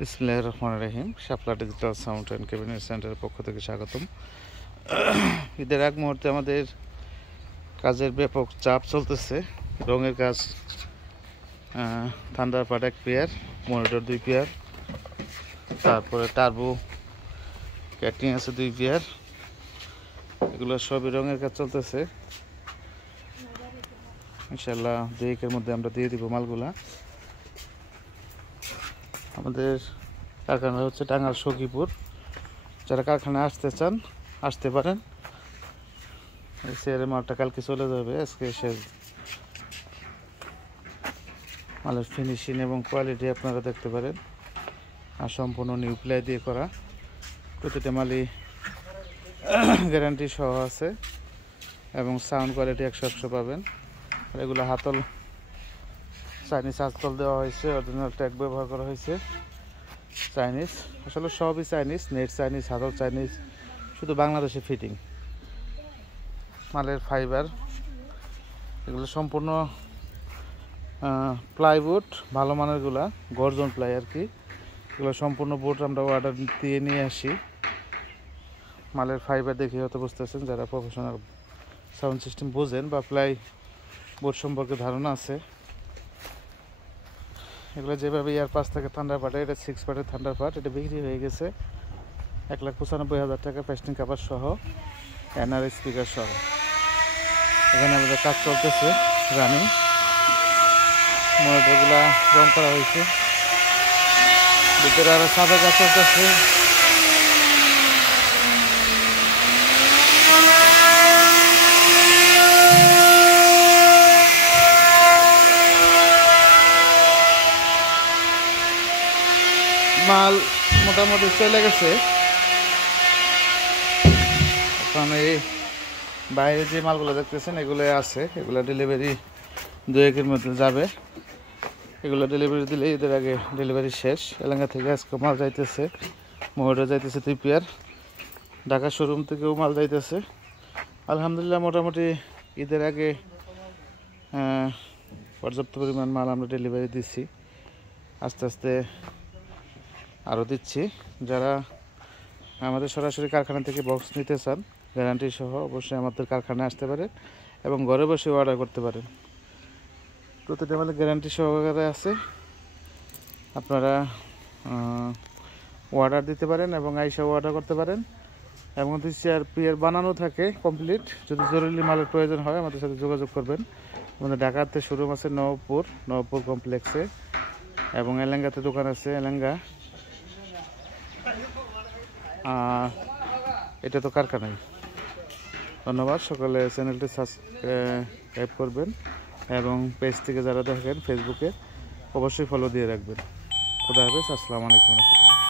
বিসমিল্লাহির রহমানির রহিম। শাপলা digital sound and cabinet সেন্টারের পক্ষ থেকে স্বাগতম। ঈদের আগ মুহূর্তে আমাদের কাজের ব্যাপক চাপ চলতেছে। রঙের কাজ, থান্ডারবার্ড 1 পেয়ার, মনিটর 2 পেয়ার, তারপরে টার্বো ক্যাটিং আছে 2 পেয়ার। এগুলো সবই রঙের কাজ চলতেছে। ইনশাল্লাহ 2 উইকের মধ্যে আমরা দিয়ে দিব মালগুলা। আমাদের কারখানা হচ্ছে টাঙ্গাইল সখীপুর। যারা কারখানায় আসতে চান আসতে পারেন। সিআরের মালটা কালকে চলে যাবে। আজকে এসে মালের ফিনিশিং এবং কোয়ালিটি আপনারা দেখতে পারেন। আর সম্পূর্ণ নিউ প্লাই দিয়ে করা, প্রতিটা মালই গ্যারান্টি সহ আছে এবং সাউন্ড কোয়ালিটি 100% পাবেন। আর এগুলো হাতল চাইনিজ হাতল দেওয়া হয়েছে, অরিজিনাল ট্যাগ ব্যবহার করা হয়েছে। চাইনিজ, আসলে সবই চাইনিজ, নেট চাইনিজ, হাতল চাইনিজ, শুধু বাংলাদেশে ফিটিং। মালের ফাইবার এগুলো সম্পূর্ণ প্লাইউড, ভালো মানেরগুলা গর্জন প্লাই আর কি। এগুলো সম্পূর্ণ বোর্ড আমরা অর্ডার দিয়ে নিয়ে আসি। মালের ফাইবার দেখে হয়তো বুঝতেছেন, যারা প্রফেশনাল সাউন্ড সিস্টেম বোঝেন বা প্লাই বোর্ড সম্পর্কে ধারণা আছে। এগুলো যেভাবে ইয়ার 5 থেকে থান্ডারবার্ড, এটা 6 পার্টের থান্ডারবার্ড, এটা বিক্রি হয়ে গেছে 1,95,000 টাকা, পেস্টিং কাভার সহ, এনআর স্পিকার সহ। এখানে আমাদের কাজ চলতেছে রানিং। মনিটরগুলা রং করা হয়েছে, ভিতরে আরো সাদা কাজ চলতেছে। মাল মোটামুটি চলে গেছে। এখন এই বাইরে যে মালগুলো দেখতেছেন এগুলো আছে, এগুলো ডেলিভারি 2 উইকের মধ্যে যাবে। এগুলো ডেলিভারি দিলে এদের আগে ডেলিভারি শেষ। এলাকা থেকে আজকে মাল যাইতেছে, মহিলা যাইতেছে 2 পেয়ার, ঢাকা শোরুম থেকেও মাল যাইতেছে। আলহামদুলিল্লাহ মোটামুটি ঈদের আগে পর্যাপ্ত পরিমাণ মাল আমরা ডেলিভারি দিচ্ছি, আস্তে আস্তে আরও দিচ্ছি। যারা আমাদের সরাসরি কারখানা থেকে বক্স নিতে চান গ্যারান্টি সহ, অবশ্যই আমাদের কারখানায় আসতে পারেন এবং ঘরে বসে অর্ডার করতে পারেন। প্রতিটা আমাদের গ্যারান্টি সহকারে আছে। আপনারা অর্ডার দিতে পারেন এবং আইসাও অর্ডার করতে পারেন। এবং সিআরপিএর বানানো থাকে কমপ্লিট। যদি জরুরি মালের প্রয়োজন হয় আমাদের সাথে যোগাযোগ করবেন। আমাদের ঢাকাতে শোরুম আছে নবপুর কমপ্লেক্সে, এবং এলেঙ্গাতে দোকান আছে এলেঙ্গা। এটা তো কারখানায়। ধন্যবাদ। সকলে চ্যানেলটি সাবস্ক্রাইব করবেন এবং পেজ থেকে যারা দেখেন ফেসবুকে অবশ্যই ফলো দিয়ে রাখবেন। খুদা হাফেজ। আসসালামু আলাইকুম।